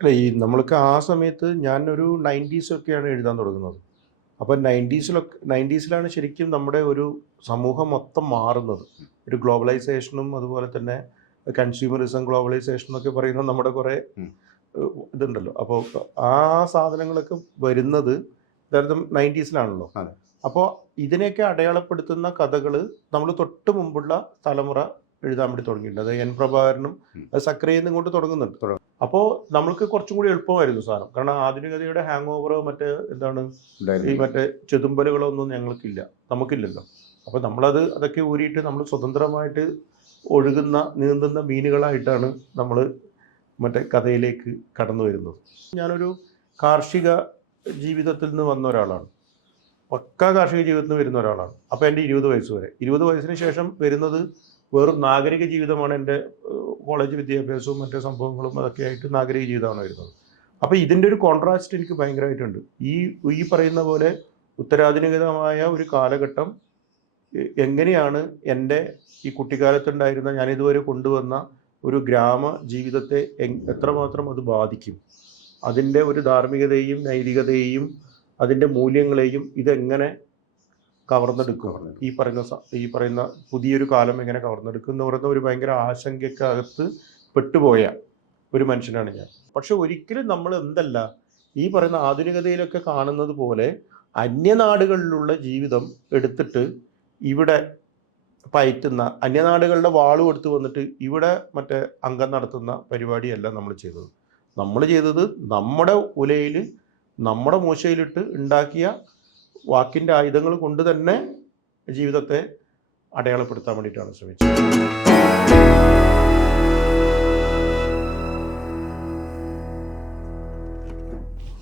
അല്ല ഈ നമ്മൾക്ക് ആ സമയത്ത് ഞാനൊരു നയന്റീസൊക്കെയാണ് എഴുതാൻ തുടങ്ങുന്നത്. അപ്പം നയന്റീസിലൊക്കെ നയന്റീസിലാണ് ശരിക്കും നമ്മുടെ ഒരു സമൂഹം മൊത്തം മാറുന്നത്. ഒരു ഗ്ലോബലൈസേഷനും അതുപോലെ തന്നെ കൺസ്യൂമറിസം ഗ്ലോബലൈസേഷൻ എന്നൊക്കെ പറയുന്ന നമ്മുടെ കുറേ ഇതുണ്ടല്ലോ. അപ്പോൾ ആ സാധനങ്ങളൊക്കെ വരുന്നത് അതായത് നയന്റീസിലാണല്ലോ. അപ്പോൾ ഇതിനെയൊക്കെ അടയാളപ്പെടുത്തുന്ന കഥകൾ നമ്മൾ തൊട്ട് മുമ്പുള്ള തലമുറ എഴുതാൻ വേണ്ടി തുടങ്ങിയിട്ടുണ്ട്. അത് എൻ പ്രഭാകരനും സക്രിയെന്നും ഇങ്ങോട്ട് തുടങ്ങുന്നുണ്ട്. അപ്പോൾ നമ്മൾക്ക് കുറച്ചും കൂടി എളുപ്പമായിരുന്നു സാധനം. കാരണം ആധുനികതയുടെ ഹാങ് ഓവറോ മറ്റേ എന്താണ് ഈ മറ്റേ ചെതുമ്പലുകളോ ഒന്നും ഞങ്ങൾക്കില്ല. നമുക്കില്ലല്ലോ. അപ്പോൾ നമ്മളത് അതൊക്കെ ഊരിയിട്ട് നമ്മൾ സ്വതന്ത്രമായിട്ട് ഒഴുകുന്ന നീന്തുന്ന മീനുകളായിട്ടാണ് നമ്മൾ മറ്റേ കഥയിലേക്ക് കടന്നു വരുന്നത്. ഞാനൊരു കാർഷിക ജീവിതത്തിൽ നിന്ന് വന്ന ഒരാളാണ്. പക്ക കാർഷിക ജീവിതത്തിൽ നിന്ന് വരുന്ന ഒരാളാണ്. അപ്പോൾ എന്റെ ഇരുപത് വയസ്സ് വരെ. ഇരുപത് വയസ്സിന് ശേഷം വരുന്നത് വെറും നാഗരിക ജീവിതമാണ് എന്റെ കോളേജ് വിദ്യാഭ്യാസവും മറ്റു സംഭവങ്ങളും അതൊക്കെ ആയിട്ട് നാഗരിക ജീവിതമാണ് വരുന്നത് അപ്പോൾ ഇതിന്റെ ഒരു കോൺട്രാസ്റ്റ് എനിക്ക് ഭയങ്കരമായിട്ടുണ്ട്. ഈ ഈ പറയുന്ന പോലെ ഉത്തരാധുനികമായ ഒരു കാലഘട്ടം എങ്ങനെയാണ് എന്റെ ഈ കുട്ടിക്കാലത്തുണ്ടായിരുന്ന ഞാനിതുവരെ കൊണ്ടുവന്ന ഒരു ഗ്രാമ ജീവിതത്തെ എത്രമാത്രം അത് ബാധിക്കും? അതിന്റെ ഒരു ധാർമ്മികതയെയും നൈതികതയെയും അതിന്റെ മൂല്യങ്ങളെയും ഇതെങ്ങനെ കവർന്നെടുക്കും. ഈ പറയുന്ന ഈ പറയുന്ന പുതിയൊരു കാലം എങ്ങനെ കവർന്നെടുക്കും എന്ന് പറയുന്ന ഒരു ഭയങ്കര ആശങ്കക്കകത്ത് പെട്ടുപോയ ഒരു മനുഷ്യനാണ് ഞാൻ. പക്ഷെ ഒരിക്കലും നമ്മൾ എന്തല്ല ഈ പറയുന്ന ആധുനികതയിലൊക്കെ കാണുന്നത് പോലെ അന്യനാടുകളിലുള്ള ജീവിതം എടുത്തിട്ട് ഇവിടെ പയറ്റുന്ന അന്യനാടുകളുടെ വാളും എടുത്ത് വന്നിട്ട് ഇവിടെ മറ്റേ അംഗം നടത്തുന്ന പരിപാടിയല്ല നമ്മൾ ചെയ്തത്. നമ്മൾ ചെയ്തത് നമ്മുടെ ഉലയിൽ നമ്മുടെ മൂശയിലിട്ട് ഉണ്ടാക്കിയ വാക്കിന്റെ ആയുധങ്ങൾ കൊണ്ട് തന്നെ ജീവിതത്തെ അടയാളപ്പെടുത്താൻ വേണ്ടിയിട്ടാണ് ശ്രമിച്ചത്.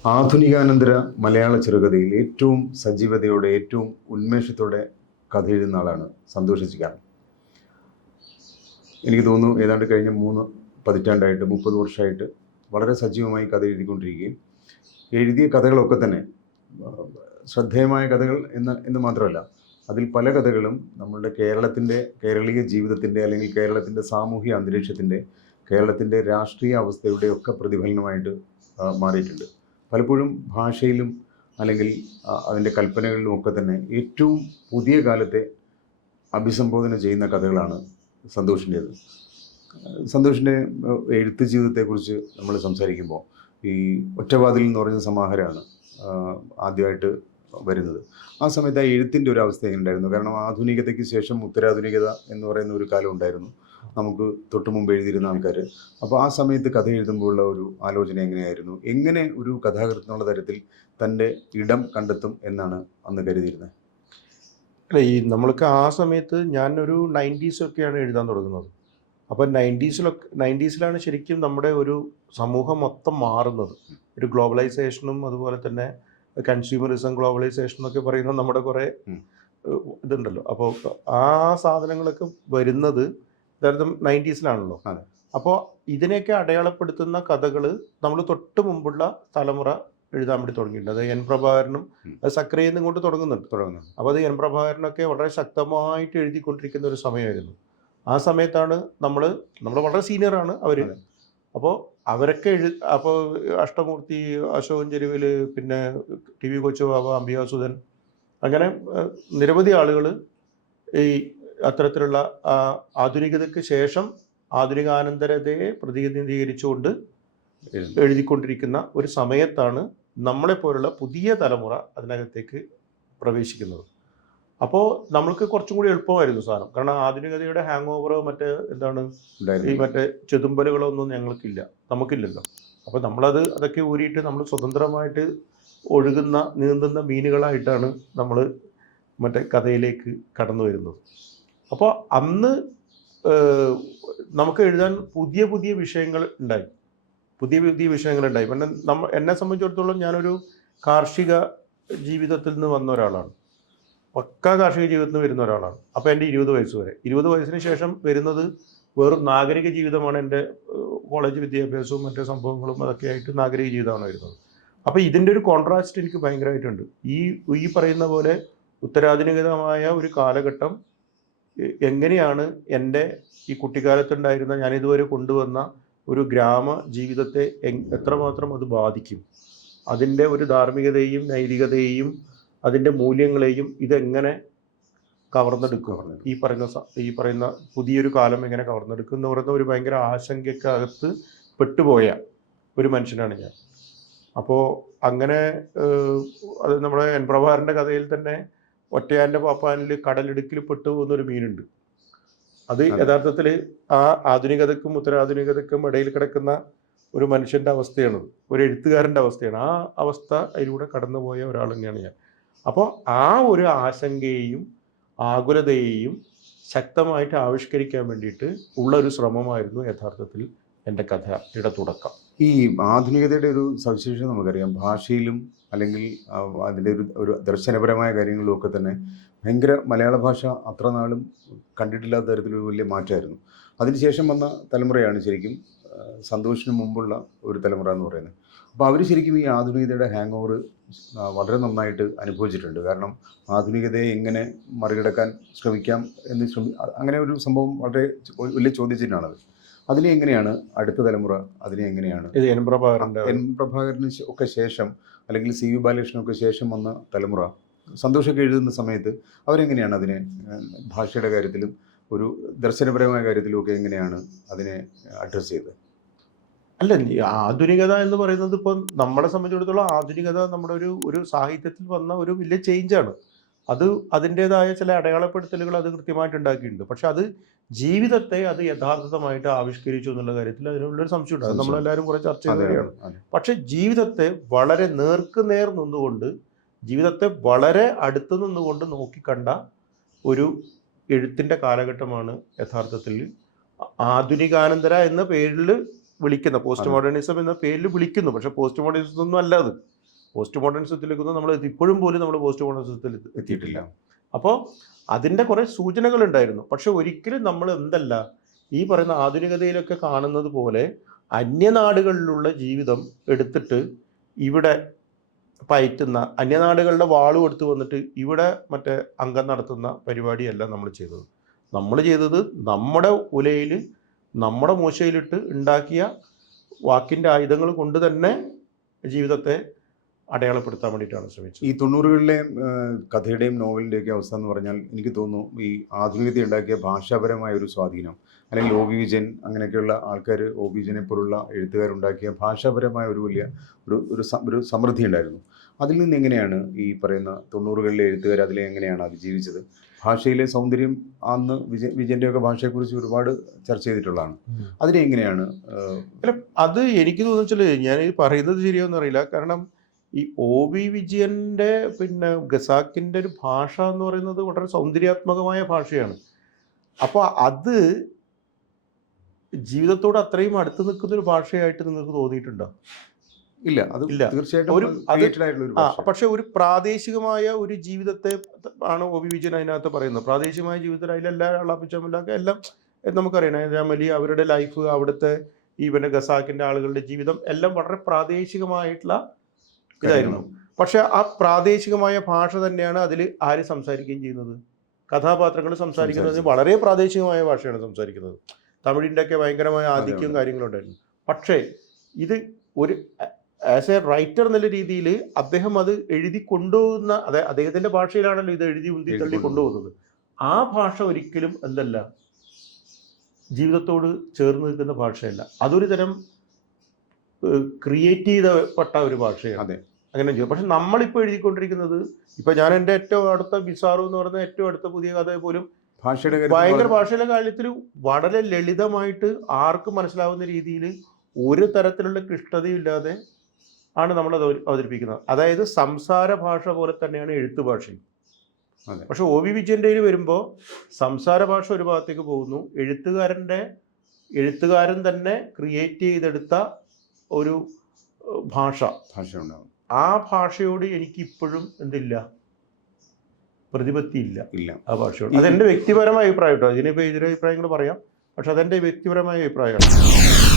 ആധുനികാനന്തര മലയാള ചെറുകഥയിൽ ഏറ്റവും സജീവതയോടെ ഏറ്റവും ഉന്മേഷത്തോടെ കഥ എഴുതുന്ന ആളാണ് സന്തോഷ് എനിക്ക് തോന്നുന്നു ഏതാണ്ട് കഴിഞ്ഞ മൂന്ന് പതിറ്റാണ്ടായിട്ട് മുപ്പത് വർഷമായിട്ട് വളരെ സജീവമായി കഥ എഴുതിക്കൊണ്ടിരിക്കുകയും എഴുതിയ കഥകളൊക്കെ തന്നെ ശ്രദ്ധേയമായ കഥകൾ എന്ന് എന്ന് മാത്രമല്ല അതിൽ പല കഥകളും നമ്മളുടെ കേരളത്തിന്റെ കേരളീയ ജീവിതത്തിന്റെ അല്ലെങ്കിൽ കേരളത്തിന്റെ സാമൂഹിക അന്തരീക്ഷത്തിന്റെ കേരളത്തിന്റെ രാഷ്ട്രീയ അവസ്ഥയുടെ ഒക്കെ പ്രതിഫലനമായിട്ട് മാറിയിട്ടുണ്ട്. പലപ്പോഴും ഭാഷയിലും അല്ലെങ്കിൽ അതിന്റെ കൽപ്പനകളിലും ഒക്കെ തന്നെ ഏറ്റവും പുതിയ കാലത്തെ അഭിസംബോധന ചെയ്യുന്ന കഥകളാണ് സന്തോഷിന്റേത്. സന്തോഷിന്റെ എഴുത്ത് ജീവിതത്തെക്കുറിച്ച് നമ്മൾ സംസാരിക്കുമ്പോൾ ഈ ഒറ്റവാതിൽ എന്ന് പറയുന്ന സമാഹാരമാണ് ആദ്യമായിട്ട് വരുന്നത്. ആ സമയത്ത് ആ എഴുത്തിന്റെ ഒരു അവസ്ഥ ഉണ്ടായിരുന്നു? കാരണം ആധുനികതയ്ക്ക് ശേഷം ഉത്തരാധുനികത എന്ന് പറയുന്ന ഒരു കാലം ഉണ്ടായിരുന്നു. നമുക്ക് തൊട്ട് മുമ്പ് എഴുതിയിരുന്ന ആൾക്കാർ അപ്പോൾ ആ സമയത്ത് കഥ എഴുതുമ്പോഴുള്ള ഒരു ആലോചന എങ്ങനെയായിരുന്നു? എങ്ങനെ ഒരു കഥാകൃത്ത് എന്നുള്ള തരത്തിൽ തന്റെ ഇടം കണ്ടെത്തും എന്നാണ് അന്ന് കരുതിയിരുന്നത് അല്ല ഈ നമ്മൾക്ക് ആ സമയത്ത് ഞാനൊരു നയന്റീസൊക്കെയാണ് എഴുതാൻ തുടങ്ങുന്നത്. അപ്പോൾ നയന്റീസിലൊക്കെ നയന്റീസിലാണ് ശരിക്കും നമ്മുടെ ഒരു സമൂഹം മൊത്തം മാറുന്നത്. ഒരു ഗ്ലോബലൈസേഷനും അതുപോലെ തന്നെ കൺസ്യൂമറിസം ഗ്ലോബലൈസേഷൻ എന്നൊക്കെ പറയുന്ന നമ്മുടെ കുറേ. ഇതുണ്ടല്ലോ. അപ്പോൾ ആ സാധനങ്ങളൊക്കെ വരുന്നത് അതായത് നയന്റീസിലാണല്ലോ. അപ്പോൾ ഇതിനെയൊക്കെ അടയാളപ്പെടുത്തുന്ന കഥകൾ നമ്മൾ തൊട്ട് മുമ്പുള്ള തലമുറ എഴുതാൻ വേണ്ടി തുടങ്ങിയിട്ടുണ്ട്. അത് എൻ പ്രഭാകരനും സക്രിയെന്നും കൊണ്ട് തുടങ്ങുന്നുണ്ട്. തുടങ്ങുന്നുണ്ട്. അപ്പോൾ അത് എൻ പ്രഭാകരനൊക്കെ വളരെ ശക്തമായിട്ട് എഴുതിക്കൊണ്ടിരിക്കുന്ന ഒരു സമയമായിരുന്നു. ആ സമയത്താണ് നമ്മൾ നമ്മൾ വളരെ സീനിയറാണ് അവർ. അപ്പോൾ അവരൊക്കെ എഴു അപ്പോൾ അഷ്ടമൂർത്തി അശോകൻ ചെരുവിൽ പിന്നെ ടി വി കൊച്ചു ബാബ അംബികാസുധൻ അങ്ങനെ നിരവധി ആളുകൾ ഈ അത്തരത്തിലുള്ള ആധുനികതയ്ക്ക് ശേഷം ആധുനികാനന്തരതയെ പ്രതിനിധീകരിച്ചുകൊണ്ട്. എഴുതിക്കൊണ്ടിരിക്കുന്ന ഒരു സമയത്താണ് നമ്മളെപ്പോലുള്ള പുതിയ തലമുറ അതിനകത്തേക്ക് പ്രവേശിക്കുന്നത് അപ്പോൾ നമ്മൾക്ക് കുറച്ചും കൂടി എളുപ്പമായിരുന്നു സാധനം. കാരണം ആധുനികതയുടെ ഹാങ് ഓവറോ മറ്റേ എന്താണ് ഈ മറ്റേ ചെതുമ്പലുകളോ ഒന്നും ഞങ്ങൾക്കില്ല. നമുക്കില്ലല്ലോ. അപ്പോൾ നമ്മളത് അതൊക്കെ ഊരിയിട്ട് നമ്മൾ സ്വതന്ത്രമായിട്ട് ഒഴുകുന്ന നീന്തുന്ന മീനുകളായിട്ടാണ് നമ്മൾ മറ്റേ കഥയിലേക്ക് കടന്നു വരുന്നത്. അപ്പോൾ അന്ന് നമുക്ക് എഴുതാൻ പുതിയ പുതിയ വിഷയങ്ങൾ ഉണ്ടായി. പുതിയ പുതിയ വിഷയങ്ങൾ ഉണ്ടായി. പിന്നെ നമ്മ എന്നെ സംബന്ധിച്ചിടത്തോളം ഞാനൊരു കാർഷിക ജീവിതത്തിൽ നിന്ന് വന്ന ഒരാളാണ്. പക്കാ കാർഷിക ജീവിതത്തിൽ നിന്ന് വരുന്ന ഒരാളാണ്. അപ്പോൾ എന്റെ ഇരുപത് വയസ്സ് വരെ. ഇരുപത് വയസ്സിന് ശേഷം വരുന്നത് വെറും നാഗരിക ജീവിതമാണ് എന്റെ കോളേജ് വിദ്യാഭ്യാസവും മറ്റു സംഭവങ്ങളും അതൊക്കെ ആയിട്ട് നാഗരിക ജീവിതമാണ് വരുന്നത്. അപ്പോൾ ഇതിന്റെ ഒരു കോൺട്രാസ്റ്റ് എനിക്ക് ഭയങ്കരമായിട്ടുണ്ട്. ഈ ഈ പറയുന്ന പോലെ ഉത്തരാധുനികമായ ഒരു കാലഘട്ടം എങ്ങനെയാണ് എന്റെ ഈ കുട്ടിക്കാലത്തുണ്ടായിരുന്ന ഞാനിതുവരെ കൊണ്ടുവന്ന ഒരു ഗ്രാമ ജീവിതത്തെ എത്രമാത്രം അത് ബാധിക്കും? അതിന്റെ ഒരു ധാർമ്മികതയും നൈതികതയെയും അതിന്റെ മൂല്യങ്ങളെയും ഇതെങ്ങനെ കവർന്നെടുക്കും. ഈ പറയുന്ന ഈ പറയുന്ന പുതിയൊരു കാലം എങ്ങനെ കവർന്നെടുക്കും എന്ന് പറയുന്ന ഒരു ഭയങ്കര ആശങ്കക്കകത്ത് പെട്ടുപോയ ഒരു മനുഷ്യനാണ് ഞാൻ. അപ്പോൾ അങ്ങനെ അത് നമ്മുടെ എൻ പ്രഭാറിന്റെ കഥയിൽ തന്നെ ഒറ്റയാന്റെ പാപ്പാനിൽ കടലിടുക്കിൽ പെട്ടു പോകുന്നൊരു മീനുണ്ട്. അത് യഥാർത്ഥത്തിൽ ആ ആധുനികതക്കും ഉത്തരാധുനികതക്കും ഇടയിൽ കിടക്കുന്ന ഒരു മനുഷ്യന്റെ അവസ്ഥയാണ്. ഒരു എഴുത്തുകാരന്റെ അവസ്ഥയാണ്. ആ അവസ്ഥ അതിലൂടെ കടന്നുപോയ ഒരാൾ തന്നെയാണ് ഞാൻ. അപ്പോൾ ആ ഒരു ആശങ്കയെയും ആകുലതയെയും ശക്തമായിട്ട് ആവിഷ്കരിക്കാൻ വേണ്ടിയിട്ട് ഉള്ള ഒരു ശ്രമമായിരുന്നു യഥാർത്ഥത്തിൽ എന്റെ കഥയുടെ തുടക്കം. ഈ ആധുനികതയുടെ ഒരു സവിശേഷത നമുക്കറിയാം. ഭാഷയിലും അല്ലെങ്കിൽ അതിന്റെ ഒരു ഒരു ദർശനപരമായ കാര്യങ്ങളിലും ഒക്കെ തന്നെ ഭയങ്കര മലയാള ഭാഷ അത്ര നാളും കണ്ടിട്ടില്ലാത്ത തരത്തിലൊരു വലിയ മാറ്റമായിരുന്നു. അതിനുശേഷം വന്ന തലമുറയാണ് ശരിക്കും സന്തോഷിന് മുമ്പുള്ള ഒരു തലമുറ എന്ന് പറയുന്നത്. അപ്പോൾ അവർ ശരിക്കും ഈ ആധുനികതയുടെ ഹാങ് ഓവർ വളരെ നന്നായിട്ട് അനുഭവിച്ചിട്ടുണ്ട്. കാരണം ആധുനികതയെ എങ്ങനെ മറികടക്കാൻ ശ്രമിക്കാം എന്ന് ശ്രമി അങ്ങനെ ഒരു സംഭവം വളരെ വലിയ ചോദ്യചിഹ്നമാണത് അതിനെ എങ്ങനെയാണ് അടുത്ത തലമുറ അതിനെ എങ്ങനെയാണ് ഇത് എൻ പ്രഭാകരന്റെ എൻ പ്രഭാകരന് ഒക്കെ ശേഷം അല്ലെങ്കിൽ സി വി ബാലകൃഷ്ണനൊക്കെ ശേഷം വന്ന തലമുറ സന്തോഷമൊക്കെ എഴുതുന്ന സമയത്ത് അവരെങ്ങനെയാണ് അതിനെ ഭാഷയുടെ കാര്യത്തിലും ഒരു ദർശനപരമായ കാര്യത്തിലും ഒക്കെ എങ്ങനെയാണ് അതിനെ അഡ്രസ്സ് ചെയ്തത്? അല്ല ആധുനികത എന്ന് പറയുന്നത് ഇപ്പം നമ്മളെ സംബന്ധിച്ചിടത്തോളം ആധുനികത നമ്മുടെ ഒരു ഒരു സാഹിത്യത്തിൽ വന്ന ഒരു വലിയ ചേഞ്ചാണ് അത് അതിന്റെതായ ചില അടയാളപ്പെടുത്തലുകൾ അത് കൃത്യമായിട്ട് ഉണ്ടാക്കിയിട്ടുണ്ട്. പക്ഷെ അത് ജീവിതത്തെ അത് യഥാർത്ഥമായിട്ട് ആവിഷ്കരിച്ചു എന്നുള്ള കാര്യത്തിൽ അതിനുള്ളൊരു സംശയമുണ്ട്. അത് നമ്മളെല്ലാവരും കുറെ ചർച്ച അതെ പക്ഷെ ജീവിതത്തെ വളരെ നേർക്ക് നേർ നിന്നുകൊണ്ട് ജീവിതത്തെ വളരെ അടുത്ത് നിന്നുകൊണ്ട് നോക്കിക്കണ്ട ഒരു എഴുത്തിന്റെ കാലഘട്ടമാണ് യഥാർത്ഥത്തിൽ ആധുനികാനന്തര എന്ന പേരിൽ വിളിക്കുന്ന പോസ്റ്റ് മോഡേണിസം എന്ന പേരിൽ വിളിക്കുന്നു. പക്ഷെ പോസ്റ്റ് മോഡേണിസം ഒന്നും അല്ല അത്. പോസ്റ്റ് മോഡേണിസത്തിലേക്കൊന്നും നമ്മൾ ഇപ്പോഴും പോലും നമ്മൾ പോസ്റ്റ് മോഡേണിസത്തിൽ എത്തിയിട്ടില്ല. അപ്പോൾ അതിന്റെ കുറേ സൂചനകളുണ്ടായിരുന്നു. പക്ഷെ ഒരിക്കലും നമ്മൾ എന്തല്ല ഈ പറയുന്ന ആധുനികതയിലൊക്കെ കാണുന്നത് പോലെ അന്യനാടുകളിലുള്ള ജീവിതം എടുത്തിട്ട് ഇവിടെ പയറ്റുന്ന അന്യനാടുകളുടെ വാളും എടുത്ത് വന്നിട്ട് ഇവിടെ മറ്റേ അംഗം നടത്തുന്ന പരിപാടിയല്ല നമ്മൾ ചെയ്തത്. നമ്മൾ ചെയ്തത് നമ്മുടെ ഉലയിൽ നമ്മുടെ മൂശയിലിട്ട് ഉണ്ടാക്കിയ വാക്കിന്റെ ആയുധങ്ങൾ കൊണ്ട് തന്നെ ജീവിതത്തെ അടയാളപ്പെടുത്താൻ വേണ്ടിയിട്ടാണ് ശ്രമിച്ചത്. ഈ തൊണ്ണൂറുകളിലെ കഥയുടെയും നോവലിന്റെയൊക്കെ അവസ്ഥ എന്ന് പറഞ്ഞാൽ എനിക്ക് തോന്നുന്നു ഈ ആധുനികത ഉണ്ടാക്കിയ ഭാഷാപരമായ ഒരു സ്വാധീനം. അല്ലെങ്കിൽ ഒ വി വിജയൻ അങ്ങനെയൊക്കെയുള്ള ആൾക്കാർ ഒ വി വിജയനെ പോലുള്ള എഴുത്തുകാരുണ്ടാക്കിയ ഭാഷാപരമായ ഒരു വലിയ ഒരു ഒരു ഒരു സമൃദ്ധി ഉണ്ടായിരുന്നു. അതിൽ നിന്ന് എങ്ങനെയാണ് ഈ പറയുന്ന തൊണ്ണൂറുകളിലെ എഴുത്തുകാർ അതിലെ എങ്ങനെയാണ് അതിജീവിച്ചത്? ഭാഷയിലെ സൗന്ദര്യം അന്ന് വിജയ വിജയന്റെയൊക്കെ ഭാഷയെക്കുറിച്ച് ഒരുപാട് ചർച്ച ചെയ്തിട്ടുള്ളതാണ്. അതിനെ എങ്ങനെയാണ് അല്ല അത് എനിക്ക് തോന്നിച്ചാൽ ഞാൻ ഈ പറയുന്നത് ശരിയാണെന്ന് അറിയില്ല. കാരണം ഈ ഒ വി വിജയന്റെ പിന്നെ ഗസാക്കിന്റെ ഒരു ഭാഷ എന്ന് പറയുന്നത് വളരെ സൗന്ദര്യാത്മകമായ ഭാഷയാണ്. അപ്പോൾ അത് ജീവിതത്തോട് അത്രയും അടുത്ത് നിൽക്കുന്ന ഒരു ഭാഷയായിട്ട് നിങ്ങൾക്ക് തോന്നിയിട്ടുണ്ടോ? ഇല്ല. അത്. തീർച്ചയായിട്ടും ഒരു- പക്ഷെ ഒരു പ്രാദേശികമായ ഒരു ജീവിതത്തെ ആണ് ഒ വിജയൻ അതിനകത്ത് പറയുന്നത്. പ്രാദേശികമായ ജീവിതത്തിൽ അതിലെല്ലാ അളപ്പിച്ചമില്ലാക്കെ എല്ലാം നമുക്കറിയണം. രാമലി അവരുടെ ലൈഫ് അവിടുത്തെ ഈ പിന്നെ ഗസാക്കിന്റെ ആളുകളുടെ ജീവിതം എല്ലാം വളരെ പ്രാദേശികമായിട്ടുള്ള ഇതായിരുന്നു. പക്ഷെ ആ പ്രാദേശികമായ ഭാഷ തന്നെയാണ് അതിൽ ആര് സംസാരിക്കുകയും ചെയ്യുന്നത്? കഥാപാത്രങ്ങൾ സംസാരിക്കുന്നത് വളരെ പ്രാദേശികമായ ഭാഷയാണ് സംസാരിക്കുന്നത്. തമിഴിന്റെ ഒക്കെ ഭയങ്കരമായ ആധിക്യവും കാര്യങ്ങളുണ്ടായിരുന്നു. കാര്യങ്ങളും ഉണ്ടായിരുന്നു പക്ഷേ ഇത് ഒരു ആസ് എ റൈറ്റർ എന്നുള്ള രീതിയിൽ അദ്ദേഹം അത് എഴുതി കൊണ്ടുപോകുന്ന അതെ അദ്ദേഹത്തിന്റെ ഭാഷയിലാണല്ലോ ഇത് എഴുതി ഉന്തി തള്ളി കൊണ്ടുപോകുന്നത്. ആ ഭാഷ ഒരിക്കലും എന്തല്ല ജീവിതത്തോട് ചേർന്ന് നിൽക്കുന്ന ഭാഷയല്ല. അതൊരു തരം ക്രിയേറ്റ് ചെയ്തപ്പെട്ട ഒരു ഭാഷയാണ്. അതെ. അങ്ങനെ ചെയ്യും പക്ഷെ നമ്മളിപ്പോൾ എഴുതിക്കൊണ്ടിരിക്കുന്നത് ഇപ്പൊ ഞാൻ എന്റെ ഏറ്റവും അടുത്ത ബിസാറു എന്ന് പറയുന്ന ഏറ്റവും അടുത്ത പുതിയ കഥ പോലും ഭാഷയുടെ ഭയങ്കര ഭാഷയിലെ കാര്യത്തിൽ വളരെ ലളിതമായിട്ട് ആർക്കും മനസ്സിലാവുന്ന രീതിയിൽ ഒരു തരത്തിലുള്ള ക്ലിഷ്ടതയില്ലാതെ ആണ് നമ്മൾ അത് അവതരിപ്പിക്കുന്നത്. അതായത് സംസാര ഭാഷ പോലെ തന്നെയാണ് എഴുത്തു ഭാഷയും. പക്ഷെ ഒ വി വിജയന്റെ വരുമ്പോൾ സംസാര ഭാഷ ഒരു ഭാഗത്തേക്ക് പോകുന്നു. എഴുത്തുകാരന്റെ എഴുത്തുകാരൻ തന്നെ ക്രിയേറ്റ് ചെയ്തെടുത്ത ഒരു ഭാഷ. ഭാഷ ആ ഭാഷയോട് എനിക്ക് ഇപ്പോഴും എന്തില്ല? പ്രതിപത്തി ഇല്ല. ഇല്ല ആ ഭാഷയോട്. അതെന്റെ വ്യക്തിപരമായ അഭിപ്രായം കേട്ടോ. അതിനിപ്പോൾ അഭിപ്രായങ്ങൾ പറയാം. പക്ഷെ അതെന്റെ വ്യക്തിപരമായ അഭിപ്രായമാണ്.